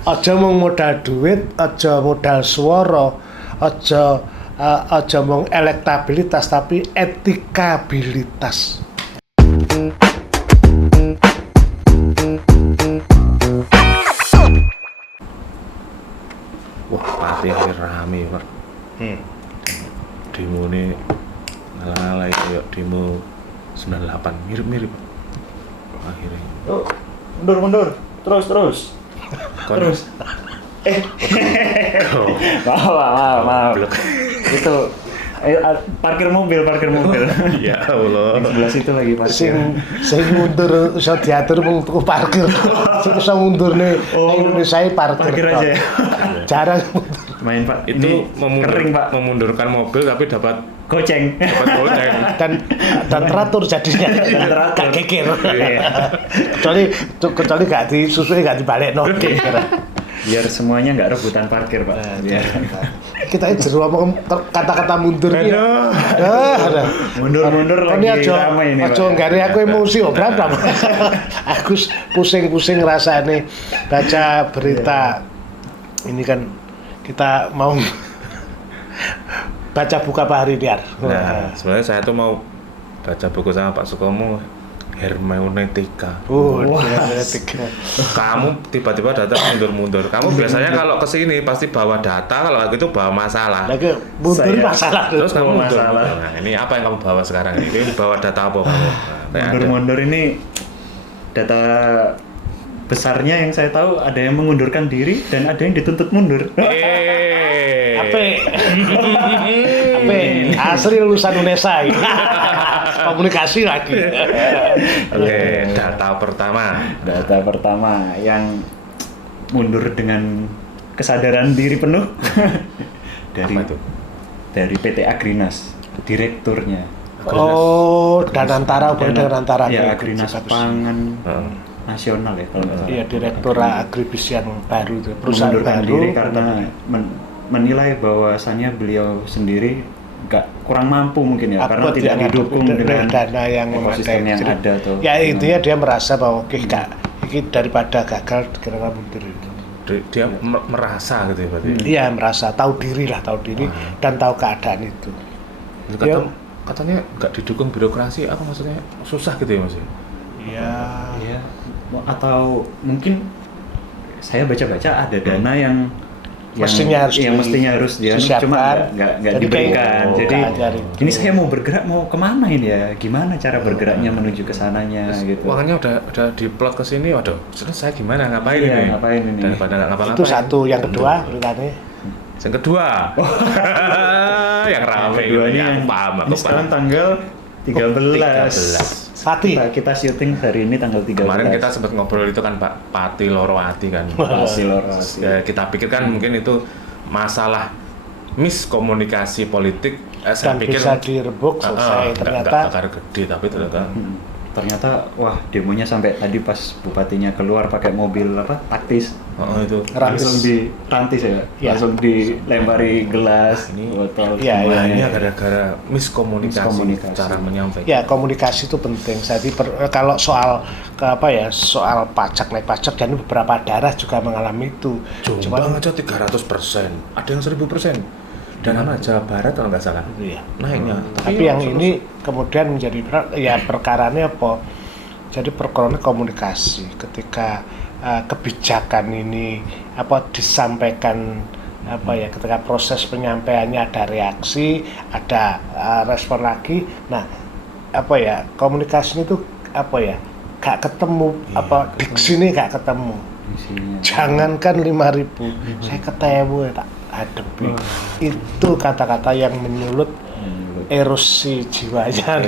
Aja mung modal duit, aja modal swara, aja mung elektabilitas tapi etikabilitas. Wah, pasti akhir rame, Pak. Demo ini ngalah-ngalah kayak demo 98, mirip-mirip akhirnya. Oh, mundur. Terus. Maaf. Itu parkir mobil. Ya Allah. Di sebelah situ lagi parkir. Sing mundur iso diatur mung tuku parkir. Sing iso mundurne Indonesia parkir aja ya. Jarang mundur. Main Pak. Itu Ini kering Pak. memundurkan mobil tapi dapat Goceng. goceng. dan teratur jadinya. Gak geger. Kecuali gak disusui gak dibalekno. Biar semuanya nggak rebutan parkir Pak. Kita jero ngomong kata-kata mundur iki. Ada. Mundur lagi ramai ini Pak. Aja nggare aku emosi kok, Bram. Aku pusing-pusing rasane baca berita. Ini kan kita mau baca buku apa hari ini? Nah, sebenarnya saya tuh mau baca buku sama Pak Sukomo, Hermeneutika. Hermeneutika. Kamu tiba-tiba datang mundur-mundur. Kamu biasanya kalau kesini pasti bawa data, kalau gitu bawa masalah. Lagi mundur masalah. Terus kamu mundur. Masalah. Nah, ini apa yang kamu bawa sekarang? Ini bawa data apa kamu? Mundur ini data besarnya yang saya tahu ada yang mengundurkan diri dan ada yang dituntut mundur. Apa? Asli lulusan UNESA. Komunikasi lagi. Oke, data pertama yang mundur dengan kesadaran diri penuh dari PT Agrinas, direkturnya. Oh, Danantara Danantara. Ya, Agrinas Pangan Nasional ya kalau nggak salah. Iya, Direktur Agribis yang baru itu, perusahaan mengundurkan baru. diri karena menilai bahwasannya beliau sendiri kurang mampu mungkin ya, karena tidak didukung dengan dana yang ekosistem yang ada tuh. Ya intinya dia merasa bahwa ini daripada gagal kira-kira mundur itu. Dia merasa gitu ya berarti. Iya, merasa tahu diri dan tahu keadaan itu. Katanya nggak didukung birokrasi, apa maksudnya susah gitu ya Mas? Iya. Atau mungkin saya baca-baca ada dana yang mestinya harus dia cuma nggak diberikan. Jadi ini saya mau bergerak mau kemana ini ya? Gimana cara bergeraknya menuju ke sananya gitu. Uangnya udah diplot ke sini, waduh, saya gimana ngapain ini? Ngapain ini? Daripada nggak ngapa-ngapain. Itu satu, yang kedua beritanya. Yang kedua, yang rame ini yang paham. Ini sekarang tanggal 13. Pati. Kita syuting hari ini tanggal 13. Kemarin kita sempat ngobrol itu kan Pak Pati Lorowati kan. Ya, kita pikir kan mungkin itu masalah miskomunikasi politik. Saya pikir bisa direbuk selesai. Ternyata nggak gede, tapi ternyata wah demonya sampai tadi pas bupatinya keluar pakai mobil taktis. Itu langsung dirantis ya. Langsung dilempari gelas, botol. Iya. Gara-gara miskomunikasi cara menyampaikan. Ya, komunikasi itu penting. Jadi kalau soal soal pajak naik pajak, dan beberapa daerah juga mengalami itu. Jombang aja 300%, ada yang 1000%. Dan Jawa Barat kalau nggak salah. Iya. Naiknya. Tapi yang ini kemudian menjadi perkaranya apa? Jadi perkaranya komunikasi. Ketika kebijakan ini disampaikan ketika proses penyampaiannya ada reaksi, ada respon lagi. Nah, komunikasinya itu gak ketemu, diksinya gak ketemu. Jangankan 5.000, saya ketemu tak hadapi. Itu kata-kata yang menyulut erosi jiwanya.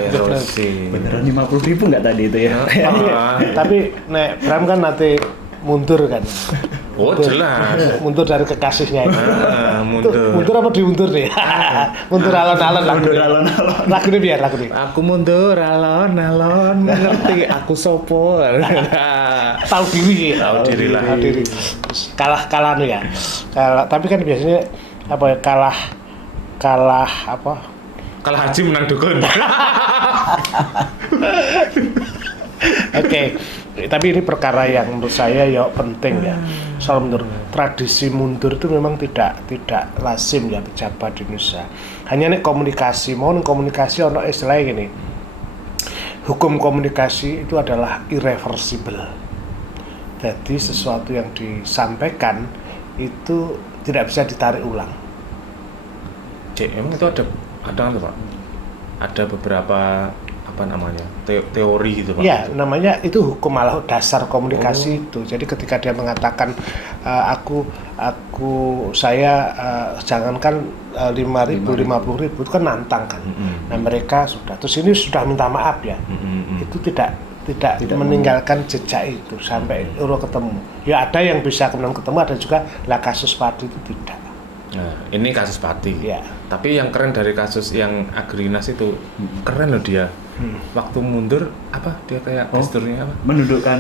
Beneran 50.000 nggak tadi itu ya? Tapi nek Bram kan nanti mundur kan. Oh jelas. Mundur dari kekasihnya itu. Mundur. Mundur apa diundur nih? Mundur alon-alon lagu. Lagu ini biar lagu ini. Aku mundur alon-alon, ngerti aku sopo. Tahu diri. Tahu diri lah. Tahu diri. Kalah nih ya. Tapi kan biasanya kalah Kalah haji menang dukun. Oke, tapi ini perkara yang menurut saya ya penting ya. Soal menurut tradisi mundur itu memang tidak lazim ya pejabat di Indonesia. Hanya nih komunikasi, mau nih komunikasi ono istilahnya gini. Hukum komunikasi itu adalah irreversible. Jadi sesuatu yang disampaikan itu tidak bisa ditarik ulang. Emang itu ada kan Pak? Ada beberapa apa namanya teori gitu Pak? Ya, namanya itu hukum malah dasar komunikasi itu. Jadi ketika dia mengatakan saya jangankan 5.000, 50.000 itu kan nantang kan. Nah mereka sudah, terus ini sudah minta maaf ya. Itu tidak meninggalkan jejak itu sampai ketemu. Ya ada yang bisa kemudian ketemu, ada juga lah kasus Pati itu tidak. Nah, ini kasus Pati. Ya. Tapi yang keren dari kasus yang Agrinas itu keren loh dia. Waktu mundur apa dia kayak gesturnya apa? Menundukkan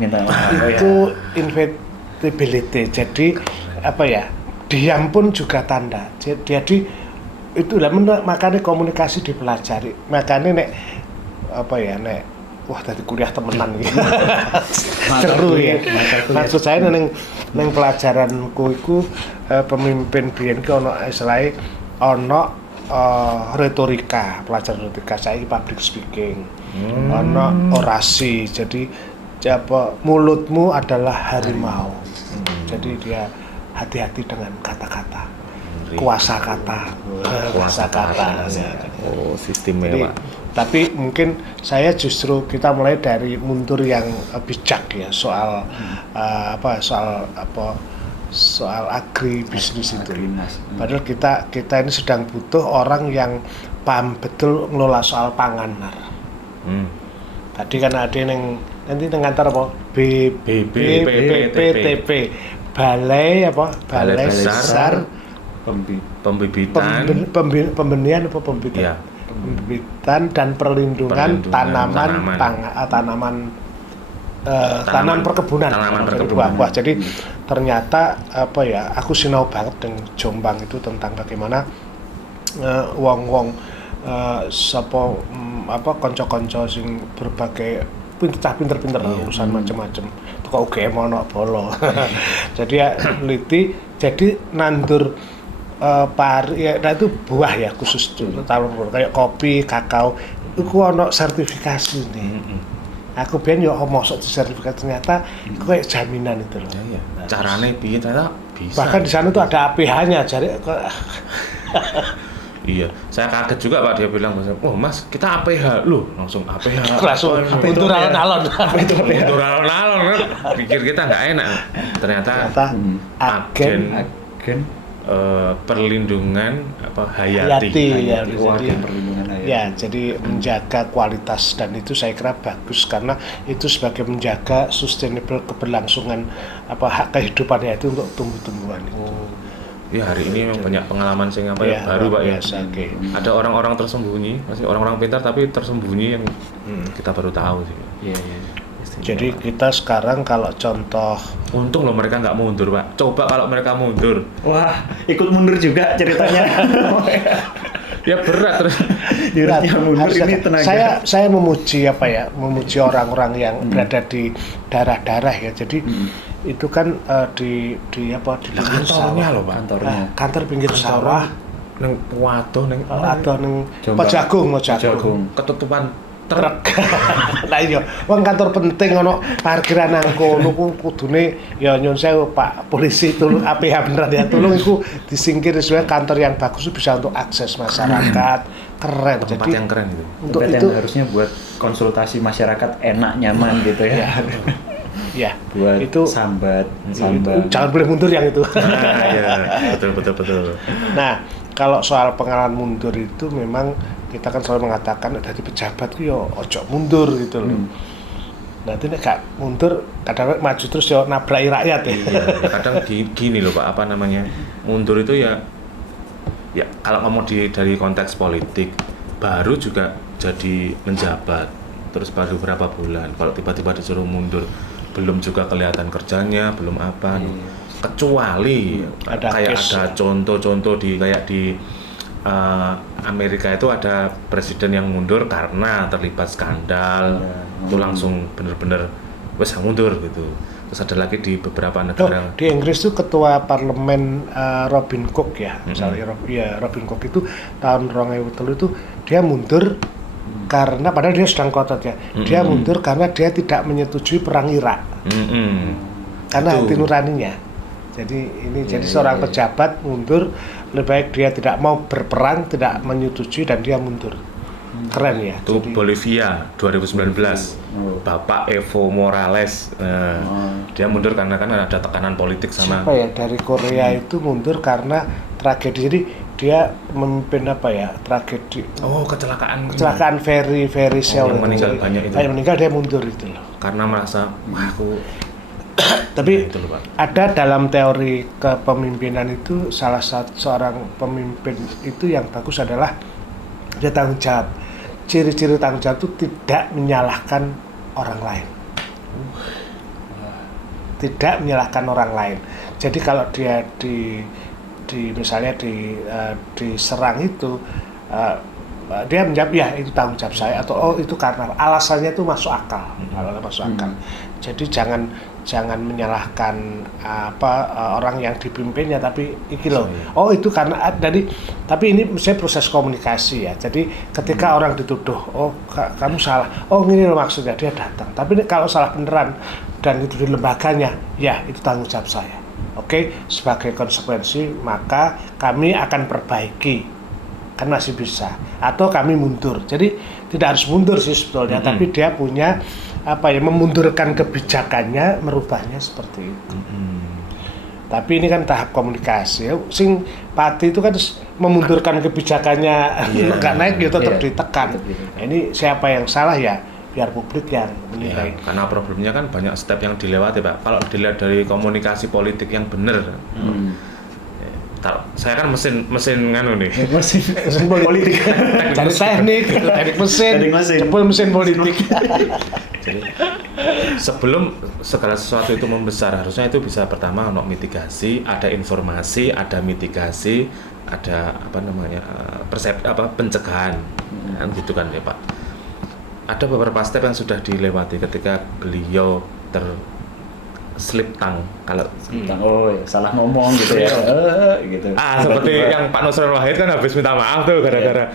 minta maaf. Itu inevitability. Jadi apa ya? Diam pun juga tanda. Jadi itulah makanya komunikasi dipelajari. Makanya wah tadi kuliah temenan gitu. Seru ya. Maksud saya neng pelajaranku iku pemimpin biyen ki ono istilahé ono retorika, pelajaran retorika saya public speaking. Ono orasi. Jadi mulutmu adalah harimau. Jadi dia hati-hati dengan kata-kata. Kuasa kata. Oh, sistemnya Pak. Tapi mungkin saya justru kita mulai dari mundur yang bijak ya soal soal agribisnis itu. Padahal kita ini sedang butuh orang yang paham betul ngelola soal pangan. Tadi kan ada yang nanti ngantar apa BPTP Balai Besar Pembibitan Pembenihan apa pembibitan? Ya. Pembibitan dan perlindungan tanaman perkebunan buah. Jadi ternyata aku sinau banget dengan Jombang itu tentang bagaimana wong-wong konco-konco sing berbagai pinter-pinter urusan macam-macam. Itu kok UGM ono bolo. Jadi ya teliti, jadi nandur itu buah ya khusus kayak kopi, kakao itu ono sertifikasi nih. Aku biyen yo mosok sertifikat ternyata itu kayak jaminan itu loh. Iya. Carane piye ternyata bisa. Bahkan di sana tuh ada APH-nya jadi Iya, saya kaget juga Pak, dia bilang, oh Mas, kita APH, loh langsung APH. Langsung untuk alon-alon. Untuk alon-alon, pikir kita nggak enak. Ternyata agen perlindungan hayati. Ya, Perlindungan hayati. Ya, jadi menjaga kualitas dan itu saya kira bagus karena itu sebagai menjaga sustainable keberlangsungan hak kehidupan hayati untuk tumbuh-tumbuhan itu. Ya hari ini memang banyak pengalaman baru Pak ya. Okay. Ada orang-orang tersembunyi, masih orang-orang pintar tapi tersembunyi yang kita baru tahu sih. Iya. Jadi kita sekarang kalau contoh, untung loh mereka nggak mundur Pak. Coba kalau mereka mundur, wah ikut mundur juga ceritanya. Ya berat terus. Mundur ini tenaga. Saya memuji memuji orang-orang yang berada di daerah-daerah ya. Jadi itu kan di pinggir sawah loh Pak. Kantor pinggir sawah neng Waduh neng Pojagung ketutupan truk. Lah iya, wong kantor penting ono parkiran nang kono kudune ya nyun sewu Pak polisi tolong APH beneran ya tolong iku disingkir sesuai kantor yang bagus bisa untuk akses masyarakat. Keren. Tempat jadi yang keren itu. Untuk itu harusnya buat konsultasi masyarakat enak nyaman gitu ya. Ya, buat itu sambat. Jangan boleh mundur yang itu. Nah, ya, betul. Nah, kalau soal pengalaman mundur itu memang kita kan selalu mengatakan dari pejabat itu yo ojo mundur gitu loh. Nanti nek gak mundur kadang maju terus yo nabraki rakyat ya. Iya, kadang gini loh Pak, mundur itu ya kalau ngomong dari konteks politik baru juga jadi menjabat terus baru berapa bulan kalau tiba-tiba disuruh mundur belum juga kelihatan kerjanya belum apa kecuali ada kayak case. ada contoh-contoh di Amerika itu ada presiden yang mundur karena terlibat skandal, itu langsung bener-bener wes mundur gitu. Terus ada lagi di beberapa negara. Di Inggris tuh ketua parlemen Robin Cook ya, misalnya Robin Cook itu tahun 2003 itu dia mundur karena padahal dia sedang kotot ya, dia mundur karena dia tidak menyetujui perang Irak, karena hati nuraninya. Jadi jadi seorang pejabat mundur, lebih baik dia tidak mau berperang, tidak menyetujui dan dia mundur. Keren ya. Itu Bolivia 2019, Bapak Evo Morales, dia mundur karena kan ada tekanan politik sama. Siapa ya dari Korea itu mundur karena tragedi. Jadi dia memimpin tragedi. Oh, kecelakaan Ferry Sale. Yang meninggal banyak itu. Yang meninggal dia mundur itu loh. Karena merasa aku. Tapi itu loh, Pak. ada dalam teori kepemimpinan itu salah satu seorang pemimpin itu yang bagus adalah dia tanggung jawab. Ciri-ciri tanggung jawab itu tidak menyalahkan orang lain. Tidak menyalahkan orang lain. Jadi kalau dia misalnya diserang itu dia menjawab ya itu tanggung jawab saya, atau itu karena alasannya itu masuk akal. Jadi jangan menyalahkan orang yang dipimpinnya, tapi iki loh. Oh itu karena tapi ini misalnya proses komunikasi ya. Jadi ketika orang dituduh, oh kamu salah, oh ini loh maksudnya, dia datang. Tapi kalau salah beneran dan itu di lembaganya, ya itu tanggung jawab saya. Oke, sebagai konsekuensi maka kami akan perbaiki, kan masih bisa, atau kami mundur. Jadi tidak harus mundur sih sebetulnya, tapi dia punya memundurkan kebijakannya, merubahnya seperti itu. Tapi ini kan tahap komunikasi. Sing pati itu kan memundurkan kebijakannya, nggak naik dia tetap ditekan. Nah, ini siapa yang salah ya? Biar publik yang menilai. Karena problemnya kan banyak step yang dilewati, Pak. Kalau dilihat dari komunikasi politik yang benar, saya kan mesin nganu nih. Mesin politik. Cari teknik mesin, jebol mesin politik. Jadi sebelum segala sesuatu itu membesar, harusnya itu bisa pertama mitigasi, ada informasi, ada mitigasi, ada pencegahan, kan gitu kan ya Pak. Ada beberapa step yang sudah dilewati ketika beliau slip tang, kalau salah ngomong gitu ya. Gitu. Seperti yang Pak Nusron Wahid kan habis minta maaf tuh gara-gara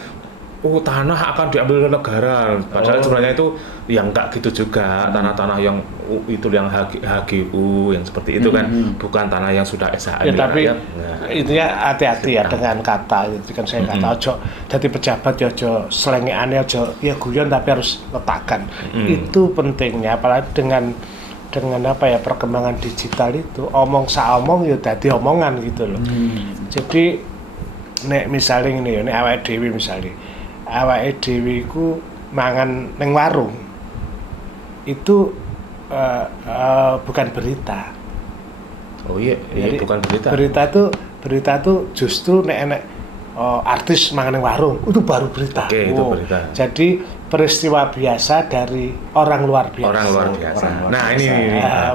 tanah akan diambil oleh negara. Padahal sebenarnya itu yang enggak gitu juga. Tanah-tanah yang itu yang HGU yang seperti itu kan bukan tanah yang sudah SHM. Ya, tapi intinya hati-hati ya dengan kata. Jadi kan saya kata ojo jadi pejabat ya ojo selengeane, ojo ya guyon tapi harus letakkan. Itu pentingnya, apalagi dengan perkembangan digital itu omong ya dadi omongan gitu loh. Jadi nek misalnya ini ya nek awake dhewe iku mangan ning warung itu bukan berita. Oh iya, jadi, bukan berita. Berita tuh justru nek artis mangan ning warung itu baru berita. Oke, itu berita. Jadi peristiwa biasa dari orang luar biasa. Orang luar biasa. Nah, ini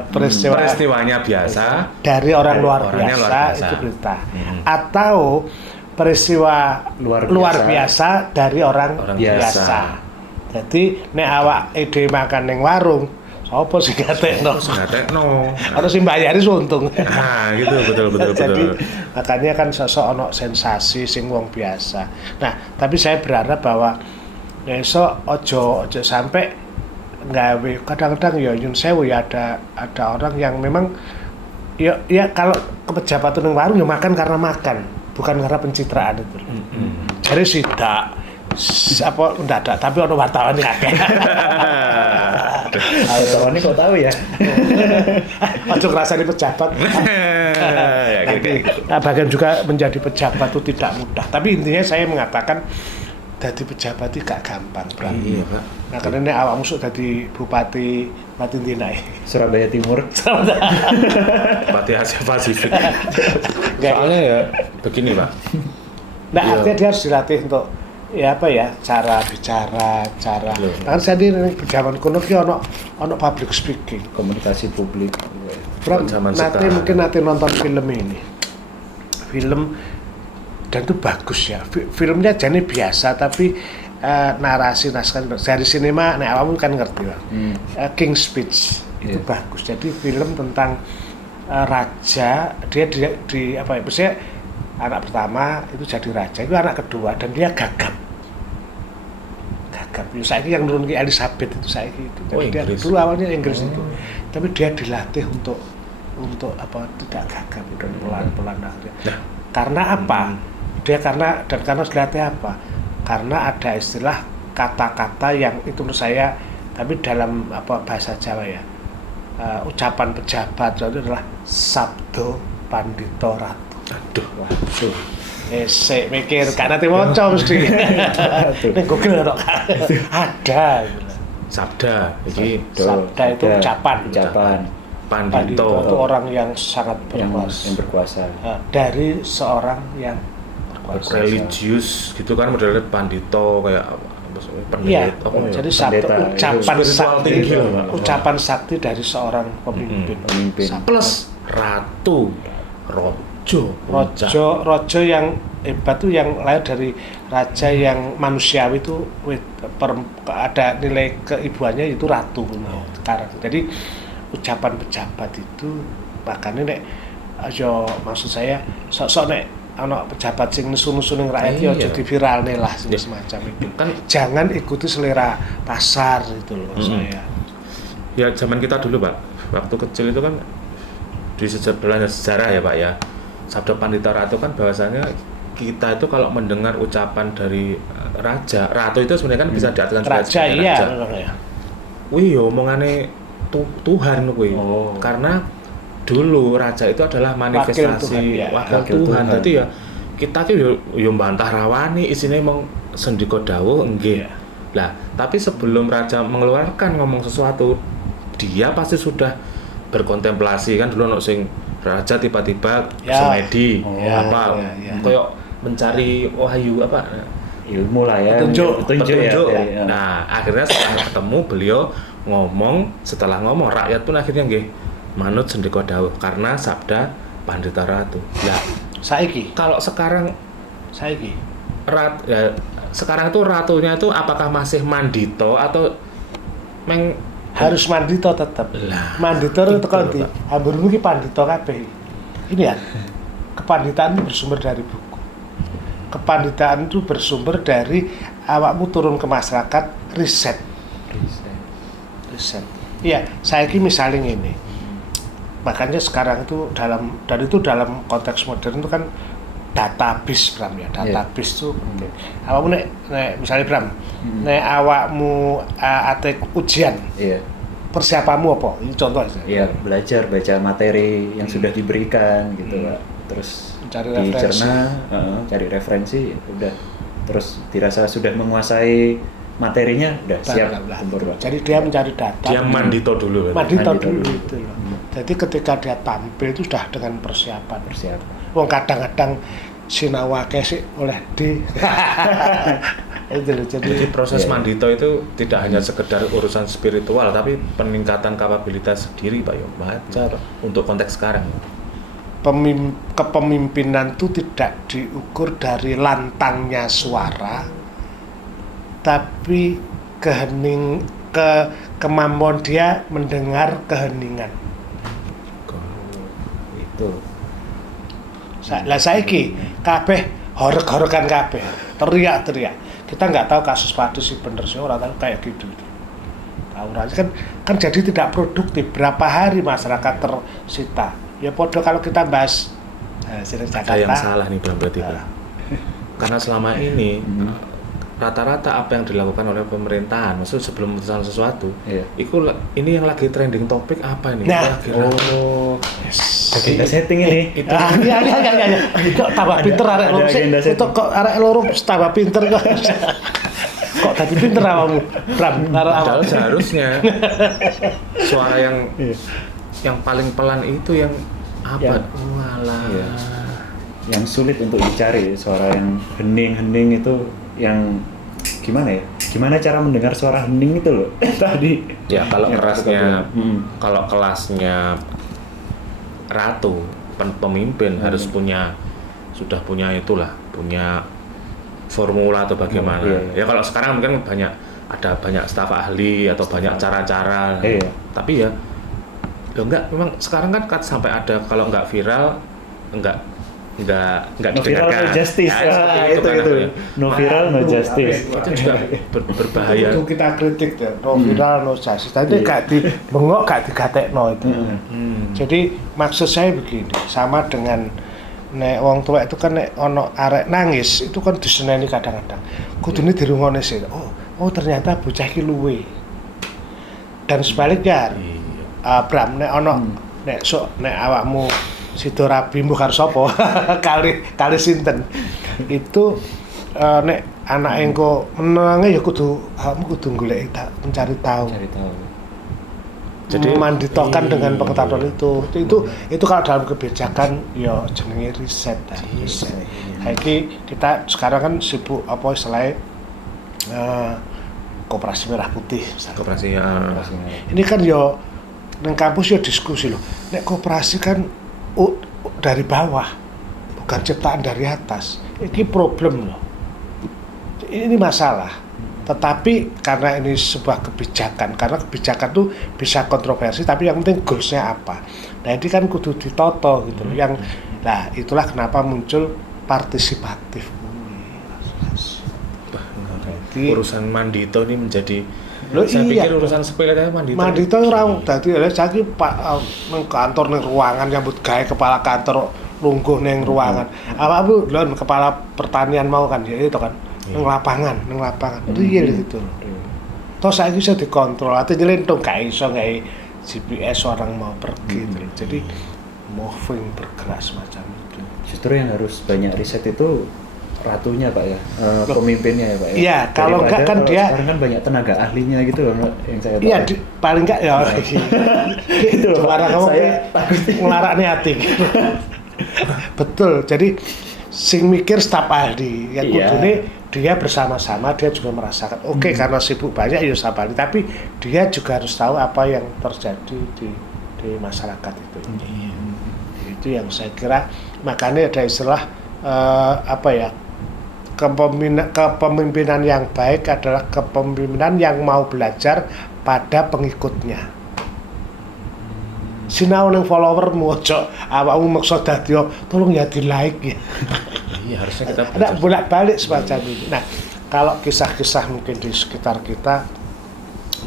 peristiwanya biasa dari orang luar biasa itu berita. Atau peristiwa luar biasa dari orang biasa. Jadi nek awake dhewe makan ning warung, sapa sing gatekno? Ana sing mbayari untung. Nah, gitu betul. Jadi makanya kan sosok ono sensasi sing wong biasa. Nah, tapi saya berharap bahwa besok ojo sampai nggawe kadang-kadang ya nyun sewu ya ada orang yang memang ya kalau kepejabat ning warung ya makan karena makan, bukan karena pencitraan itu. Jadi sidak mendadak, tapi ono wartawan akeh. Wartawan kok tahu ya? Ojo ngrasani pejabat. Bahkan juga menjadi pejabat itu tidak mudah. Tapi intinya saya mengatakan jadi pejabat itu gak gampang, Bang. Iya, Pak. Nah, karena awakmu sok dadi bupati Tinai. Surabaya Timur. Bupati Asia Pasifik. Soalnya ya begini, Pak. Nah, artinya dia harus dilatih untuk cara bicara, kan saya di zaman kuno ki ono public speaking, komunikasi publik. Nanti mungkin nonton film ini, film dan itu bagus ya. Filmnya jadi biasa tapi narasi naskah dari sinema, nek awakmu kan ngerti lah. King's Speech itu bagus. Jadi film tentang raja, dia di apa ya? Maksudnya anak pertama itu jadi raja, itu anak kedua dan dia gagap. Saiki yang nurun ke Elizabeth itu saiki itu. Jadi dia dulu awalnya Inggris itu. Tapi dia dilatih untuk apa tidak gagap dan pelan-pelan akhirnya. Karena apa? Dia karena dilatih apa? Karena ada istilah kata-kata yang itu menurut saya, tapi dalam apa bahasa Jawa ya, ucapan pejabat itu adalah sabdo pandito ratu. Aduh, waduh. Esek mikir karena maca mesti. Ning Google ora ada. sabda, jadi Sabda itu ucapan. Pandito itu orang yang sangat berkuasa. Yang berkuasa. Dari seorang yang berkuasa. Religius gitu kan modelnya pandito kayak Iya, pendeta. jadi sabda ucapan sakti, tinggi, ucapan sakti dari seorang pemimpin. Plus ratu, rojo yang hebat tuh yang lahir dari raja yang manusiawi itu ada nilai keibuannya itu ratu. Jadi ucapan pejabat itu makanya nek aja maksud saya sok-sok nek ana pejabat sing nesu-nesu ning rakyat ya aja diviralne lah semacam itu. Kan jangan ikuti selera pasar itu loh saya. Ya zaman kita dulu Pak, waktu kecil itu kan di belajar sejarah ya Pak ya. Sabda Pandita Ratu kan bahwasanya kita itu kalau mendengar ucapan dari raja, ratu itu sebenarnya kan bisa diartikan sebagai raja. Iya. Wih, omongane Tuhan kuwi. Karena dulu raja itu adalah manifestasi wakil Tuhan. Jadi ya kita ki yo mbantah rawani isine mong sendika dawuh nggih. Lah, tapi sebelum raja mengeluarkan ngomong sesuatu, dia pasti sudah berkontemplasi kan dulu ono sing raja tiba-tiba semedi kayak mencari wahyu apa ilmu lah ya, petunjuk. Ya. Nah, akhirnya setelah ketemu beliau setelah ngomong rakyat pun akhirnya nggih manut sendika dawuh karena sabda Pandita Ratu. Lah, kalau sekarang sekarang itu ratunya itu apakah masih Mandito atau harus Mandito tetap. Mandito itu kalau di Hamburg iki Pandito kabeh. Ini ya. Kepanditaan itu bersumber dari buku. Kepanditaan itu bersumber dari awakmu turun ke masyarakat riset. Iya, saiki misalnya ini. Makanya sekarang itu dalam konteks modern itu kan database Bram ya, database itu penting. Awakmu nek misalnya Bram, nek awakmu ate ujian, persiapanmu apa? Ini contoh aja. Iya, belajar baca materi yang sudah diberikan gitu Pak. Terus dicerna, cari referensi, udah. Terus dirasa sudah menguasai materinya, udah siap tempur Pak. Jadi dia mencari data. Dia mandito dulu. Mandito dulu itu loh. Jadi ketika dia tampil itu sudah dengan persiapan. Wong kadang-kadang sinawake sih oleh di. Jadi proses mandito itu tidak hanya sekedar urusan spiritual, tapi peningkatan kapabilitas diri Pak Yo. Baca untuk konteks sekarang. Kepemimpinan itu tidak diukur dari lantangnya suara, tapi kemampuan dia mendengar keheningan. Itu. Lah saiki kabeh horeg-horegan kabeh, teriak-teriak. Kita nggak tahu kasus Padus sih bener sih orang tahu kayak gitu. Auranya kan jadi tidak produktif. Berapa hari masyarakat tersita? Ya podo kalau kita bahas Jakarta. Ada yang salah nih Bang berarti Pak. Karena selama ini rata-rata apa yang dilakukan oleh pemerintahan, maksud sebelum memutuskan sesuatu, ini yang lagi trending topik apa nih? Agenda setting ini. Iya. Kok tambah pinter arek loro sih? Kok arek loro tambah pinter kok. Kok tadi pinter awakmu? Padahal seharusnya suara yang paling pelan itu yang apa? Yang sulit untuk dicari, suara yang hening itu yang gimana ya? Gimana cara mendengar suara hening itu loh tadi? Ya kalau kerasnya, kalau kelasnya ratu, pemimpin harus punya sudah punya itulah, punya formula atau bagaimana. Ya kalau sekarang mungkin ada banyak staf ahli atau banyak cara-cara. Tapi ya enggak, memang sekarang kan sampai ada kalau nggak viral enggak no viral no justice. Itu no viral no justice. Itu juga berbahaya. Itu kita kritik ya, no viral no justice. Tadi gak di bengok gak digatekno itu. Jadi maksud saya begini, sama dengan nek wong tua itu kan nek ono arek nangis itu kan diseneni kadang-kadang. Kudune dirungokne sih. Oh ternyata bocah iki luwe. Dan sebaliknya Bram nek ono nek awakmu Sido Rabi mbuh karo sapa kali sinten itu nek anak engko menange ya kamu kudu golek mencari tahu. Jadi manditokan dengan pengetahuan itu kalau dalam kebijakan ya jenenge riset. Iki kita sekarang kan sibuk apa istilahnya Koperasi Merah Putih misalnya. Koperasi Ini kan ya nang kampus ya diskusi loh. Nek koperasi kan dari bawah, bukan ciptaan dari atas. Ini problem loh. Ini masalah. Tetapi karena ini sebuah kebijakan, karena kebijakan itu bisa kontroversi, tapi yang penting goalsnya apa. Nah ini kan kudu ditoto gitu loh. Nah itulah kenapa muncul partisipatif. Urusan Mandito ini menjadi saya pikir urusan sepele aja Mandito ora dadi saiki Pak nang kantor ning ruangan nyambut gawe kepala kantor lungguh ning ruangan. Apa Bu lho kepala pertanian mau kan ya itu kan ning lapangan real gitu. Toh saiki iso dikontrol, ate nyelentung gak iso gawe GPS orang mau pergi gitu. Jadi moving bergerak semacam itu. Justru yang harus banyak riset itu ratunya Pak ya, pemimpinnya ya Pak ya. Iya, kalau enggak kan dia sekarang kan banyak tenaga ahlinya gitu loh yang saya tahu. Iya, paling enggak ya itu loh. Saya ngelarakne hati. Betul. Jadi sing mikir staf ahli, ya kudune dia bersama-sama dia juga merasakan karena sibuk banyak ya staf ahli, tapi dia juga harus tahu apa yang terjadi di masyarakat itu. Itu yang saya kira makanya ada istilah kepemimpinan yang baik adalah kepemimpinan yang mau belajar pada pengikutnya. Sinau ning followermu ojo awakmu maksa dadi tolong ya di-like ya. Iya, harusnya kita ada bolak-balik semacam ini. Nah, kalau kisah-kisah mungkin di sekitar kita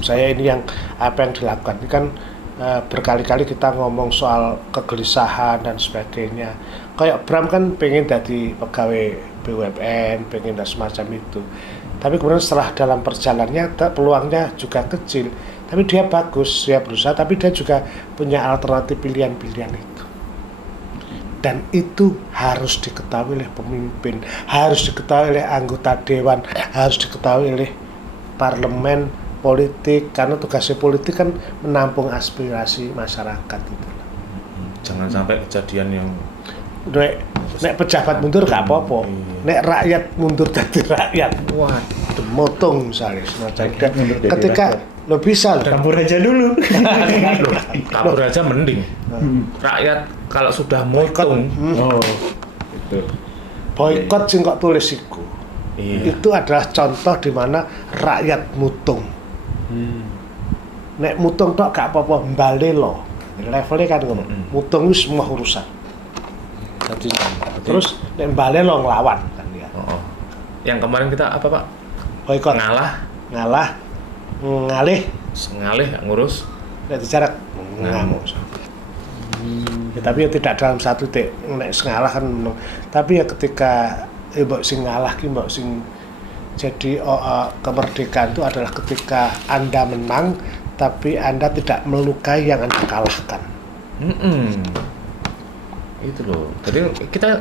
saya ini yang apa yang dilakukan ini kan berkali-kali kita ngomong soal kegelisahan dan sebagainya. Kayak Bram kan pengen jadi pegawai BUMN, pengen dan semacam itu. Tapi kemudian setelah dalam perjalanannya peluangnya juga kecil. Tapi dia bagus, dia berusaha, tapi dia juga punya alternatif pilihan-pilihan itu. Dan itu harus diketahui oleh pemimpin, harus diketahui oleh anggota dewan, harus diketahui oleh parlemen, politik, karena tugasnya politik kan menampung aspirasi masyarakat itu. Jangan sampai kejadian yang nek pejabat mundur gak apa-apa. Nek rakyat mundur dari rakyat. Wah, demotong misalnya semacam ketika lo bisa kabur aja dulu. Kabur aja mending. Rakyat kalau sudah motong itu. Boikot sing kok tulis iku. Itu adalah contoh di mana rakyat mutung. Nek mutung tok gak apa-apa mbale lo. Levelnya kan ngono. Mutung wis semua urusan. Terus nek mbale lo nglawan kan dia. Yang kemarin kita apa Pak? Boikot. Ngalah. Ngalih ngurus. Nek dijarak ngamuk. Tapi ya tidak dalam satu titik nek ngalah kan tapi ya ketika mbok sing ngalah ki mbok sing jadi kemerdekaan itu adalah ketika Anda menang tapi Anda tidak melukai yang Anda kalahkan. Itu loh. Jadi kita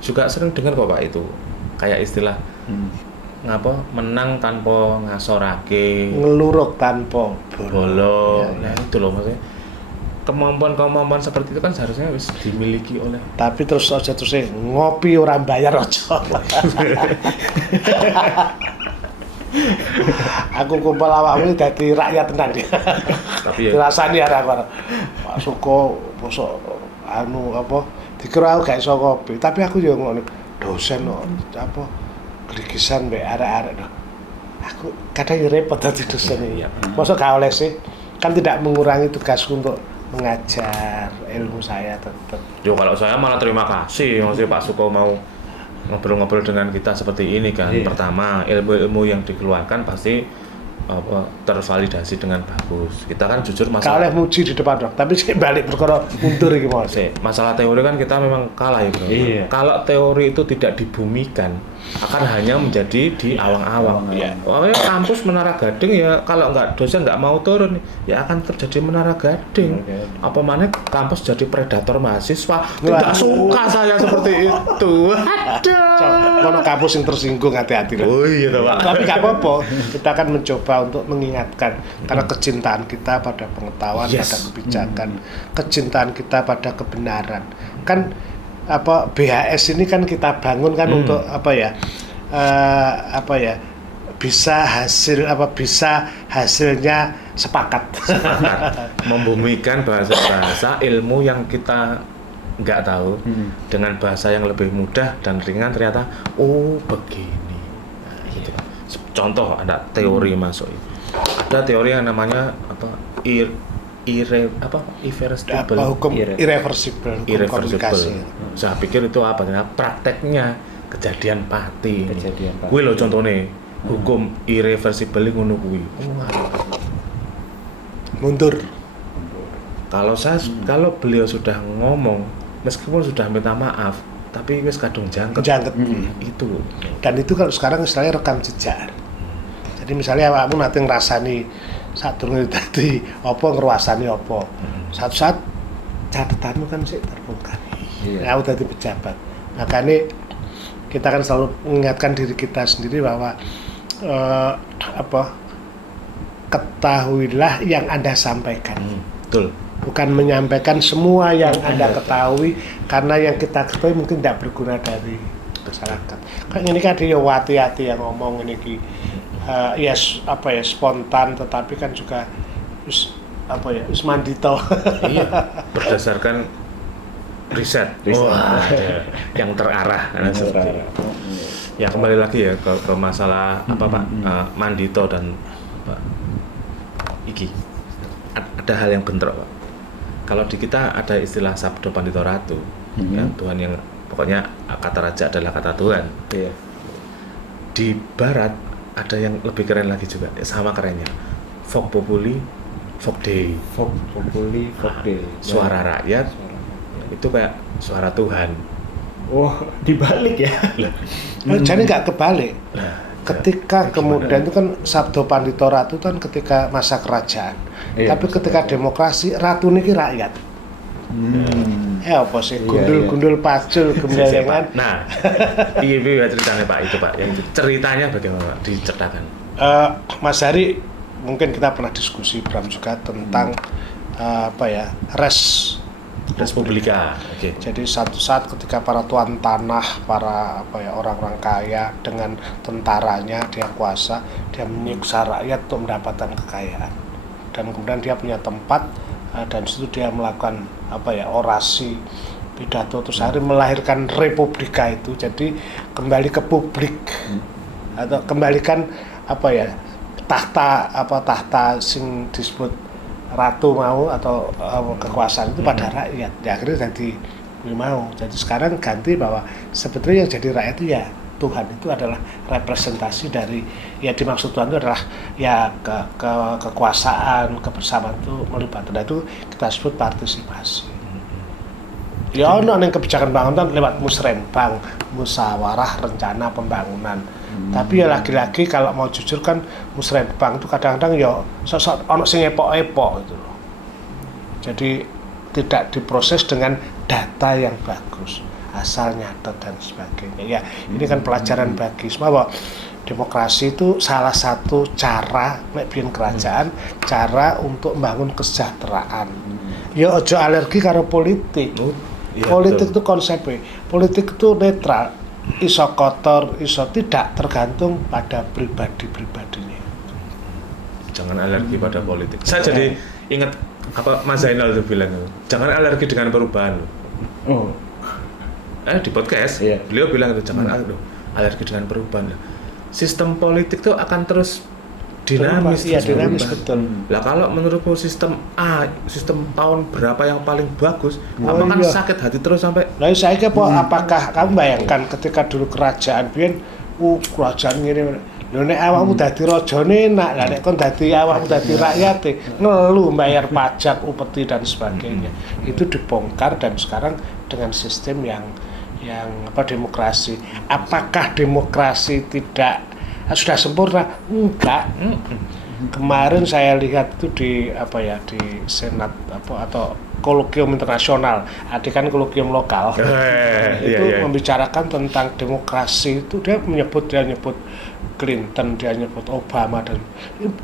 juga sering dengar kok Pak itu kayak istilah ngapa menang tanpa ngasorake, ngeluruk tanpa bolong. Nah itu loh maksudnya. Kemampuan seperti itu kan seharusnya harus dimiliki oleh. Tapi terus aja terus ngopi orang bayar aja. Aku kumpul awakmu dadi rakyat tenan. Tapi ya rasane arek Pak Suko bosok dikira aku gak iso kopi, tapi aku yo ngono dosen apa grigisan mbek arek-arek no. Aku kadang yo repot dadi dosen iki. Masa gak oleh sih? Kan tidak mengurangi tugasku untuk mengajar ilmu saya tetap. Yo kalau saya malah terima kasih maksudnya Pak Suko mau ngobrol-ngobrol dengan kita seperti ini kan. Pertama, ilmu-ilmu yang dikeluarkan pasti tervalidasi dengan bagus. Kita kan jujur masalah muji di depan dong, tapi saya balik perkara mundur iki Mas. Masalah teori kan kita memang kalah ya, Bro. Kalau teori itu tidak dibumikan, akan hanya menjadi di awang-awang. Makanya kampus Menara Gading ya kalau dosen nggak mau turun, ya akan terjadi Menara Gading. Apa mana kampus jadi predator mahasiswa? Tidak suka saya seperti itu. Aduh. Kalau kampus yang tersinggung hati-hati. Oh iya Pak. Tapi nggak apa-apa. Kita akan mencoba untuk mengingatkan karena kecintaan kita pada pengetahuan, pada kebijakan, kecintaan kita pada kebenaran. Kan BHS ini kan kita bangun kan untuk bisa hasilnya sepakat. Membumikan bahasa ilmu yang kita nggak tahu dengan bahasa yang lebih mudah dan ringan, ternyata begini. Nah, gitu. Contoh ada teori masuk. Ada teori yang namanya irreversible. Hukum irreversible komunikasi. Saya pikir itu apa? Nah, prakteknya kejadian pati. Kuwi lho contohnya hukum irreversible ngono kuwi. Mundur. Kalau beliau sudah ngomong, meskipun sudah minta maaf, tapi wis kadung jangket. Itu. Dan itu kalau sekarang istilahnya rekam jejak. Jadi misalnya awakmu nanti ngrasani sadurunge dadi apa ngrasani apa. Satu saat catatanmu kan sik terbongkar. Ya udah dadi pejabat. Makanya kita kan selalu mengingatkan diri kita sendiri bahwa ketahuilah yang Anda sampaikan. Betul. Bukan menyampaikan semua yang Anda ketahui, karena yang kita ketahui mungkin tidak berguna dari masyarakat. Kan ini kan dia hati-hati yang ngomong ini spontan, tetapi kan juga mandito. Iya, berdasarkan riset. Yang terarah. Ya kembali lagi ya ke masalah Pak Mandito dan Pak Iki. Ada hal yang bentrok Pak. Kalau di kita ada istilah Sabdo Pandito Ratu, ya, Tuhan yang pokoknya kata raja adalah kata Tuhan. Di Barat ada yang lebih keren lagi juga, sama kerennya. Vox Populi, Vox Dei. Vox Populi, Vox Dei. Suara rakyat itu kayak suara Tuhan. Oh, dibalik ya? Jadi nggak kebalik. Ketika kemudian itu kan Sabdo Pandito Ratu kan ketika masa kerajaan. Tapi ketika demokrasi ratu niki rakyat. Apa sih gundul pacul gembelengan. Nah, iya ceritanya Pak itu Pak. Yang ceritanya bagaimana Pak? Diceritakan. Mas Hari, mungkin kita pernah diskusi Bram juga tentang res publika. Jadi satu saat ketika para tuan tanah, para orang-orang kaya dengan tentaranya dia kuasa, dia menyiksa rakyat untuk mendapatkan kekayaan. Dan kemudian dia punya tempat dan situ dia melakukan orasi, pidato, terus hari melahirkan republika itu. Jadi kembali ke publik atau kembalikan tahta sing disebut ratu mau atau kekuasaan itu pada rakyat. Ya akhirnya jadi mau. Jadi sekarang ganti bahwa sebetulnya yang jadi rakyat itu ya Tuhan, itu adalah representasi dari, ya dimaksud Tuhan itu adalah ya kekuasaan, kebersamaan itu melibatkan. Nah, itu kita sebut partisipasi. Ya ono ning kebijakan pembangunan lewat musrenbang, musyawarah rencana pembangunan. Tapi ya lagi-lagi kalau mau jujur kan musrenbang itu kadang-kadang ya sosok ono sing epok-epok gitu loh. Jadi tidak diproses dengan data yang bagus, asal nyatet dan sebagainya. Ya, ini kan pelajaran bagi semua bahwa demokrasi itu salah satu cara nek biyen kerajaan, cara untuk membangun kesejahteraan. Ya ojo alergi karo politik. Politik itu konsepnya, politik itu netral, iso kotor, iso tidak, tergantung pada pribadi-pribadinya. Jangan alergi pada politik. Saya jadi ingat apa Mas Zainal tuh bilang, jangan alergi dengan perubahan. Oh. Di podcast, Iya. beliau bilang itu jangan alergi dengan perubahan. Sistem politik tuh akan terus dinamis, Iya, terus dinamis berubah. betul. Lah kalau menurutku sistem A, sistem tahun berapa yang paling bagus, Oh, apakah iya. sakit hati terus sampai Nah, saya apakah kamu bayangkan ketika dulu kerajaan biyen kerajaan ngene lho nek awakmu dadi rajane enak, lah nek kon dadi awakmu dadi rakyate ngelu bayar pajak, upeti dan sebagainya. Itu dibongkar dan sekarang dengan sistem yang demokrasi. Apakah demokrasi tidak sudah sempurna? Enggak. Kemarin saya lihat itu di di Senat atau Kolokium Internasional, adik kan kolokium lokal. Itu membicarakan tentang demokrasi itu dia nyebut Clinton, dia nyebut Obama, dan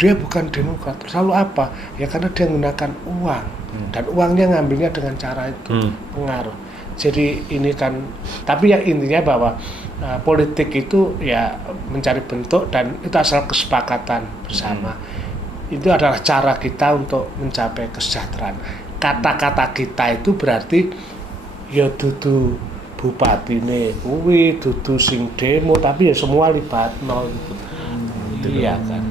dia bukan demokrat. Lalu apa? Ya karena dia menggunakan uang dan uangnya ngambilnya dengan cara itu pengaruh. Jadi ini kan, tapi yang intinya bahwa politik itu ya mencari bentuk dan itu asal kesepakatan bersama. Itu adalah cara kita untuk mencapai kesejahteraan. Kata-kata kita itu berarti ya dudu bupatine kuwi, dudu sing demo, tapi ya semua libatno gitu. Iya kan.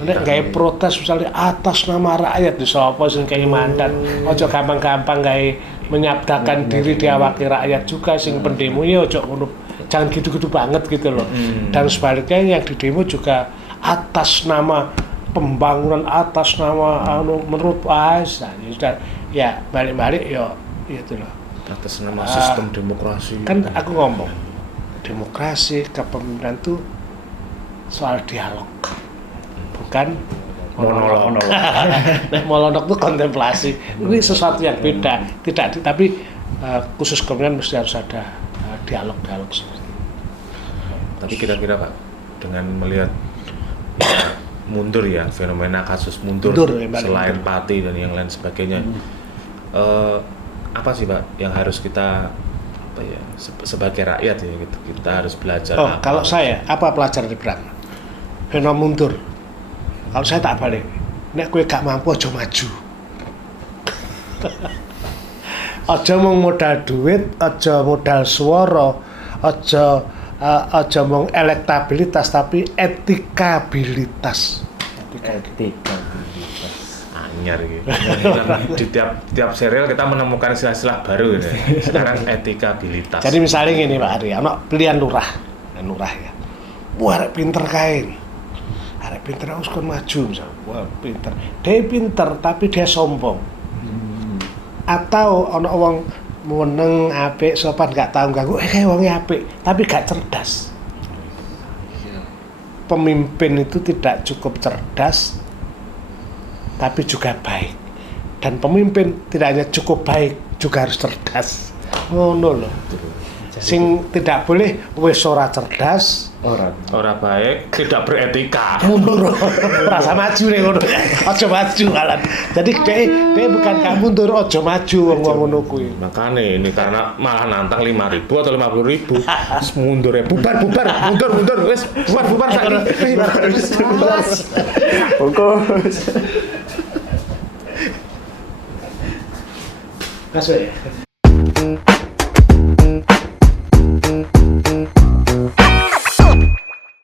Nek gawe protes misalnya atas nama rakyat di sapa sing kei mandat, aja gampang-gampang gawe menyabdakan diri diawaki rakyat juga sing pendemonya aja ngono. Jangan gitu-gitu banget gitu loh. Dan sebaliknya yang di demo juga atas nama pembangunan, atas nama menurut sudah ya balik-balik ya itu loh. atas nama sistem demokrasi? Kan aku ngomong demokrasi kepemimpinan itu soal dialog, bukan monolog. Nah, monolog itu kontemplasi. Ini sesuatu yang beda. Tapi khusus kepemimpinan mesti harus ada dialog seperti itu. Tapi kira-kira Pak, dengan melihat mundur ya, fenomena kasus mundur selain Pati dan yang lain sebagainya, apa sih Pak yang harus kita sebagai rakyat ya gitu, kita harus belajar apa? Kalau saya apa pelajaran di Bram? Fenomena mundur. Kalau saya tak balik, nek kowe gak mampu aja maju. Aja mau modal duit, aja modal suara, aja mau elektabilitas, tapi etikabilitas. Anyar gitu. Di tiap serial kita menemukan istilah-istilah baru gitu. Sekarang etikabilitas. Jadi misalnya gini Pak Ari, ana pilihan lurah ya. Wah, arek pinter kae. Arek pinter harus kon maju misalnya. Wah, pinter. Dia pinter tapi dia sombong. Atau ana wong meneng apik sopan gak tahu ganggu wonge apik tapi gak cerdas. Pemimpin itu tidak cukup cerdas tapi juga baik. Dan pemimpin tidak hanya cukup baik, juga harus cerdas. Ngono lho. Sing tidak boleh wis ora cerdas, ora baik, tidak beretika. Mundur. Rasa maju nih ngono. Aja maju alan. Jadi dia bukan gak mundur, aja maju wong ngono kuwi. Makane ini karena malah nantang 5.000 atau 50.000. Wis mundur ya. Bubar, mundur. Wis bubar. Fokus. Masuk ya.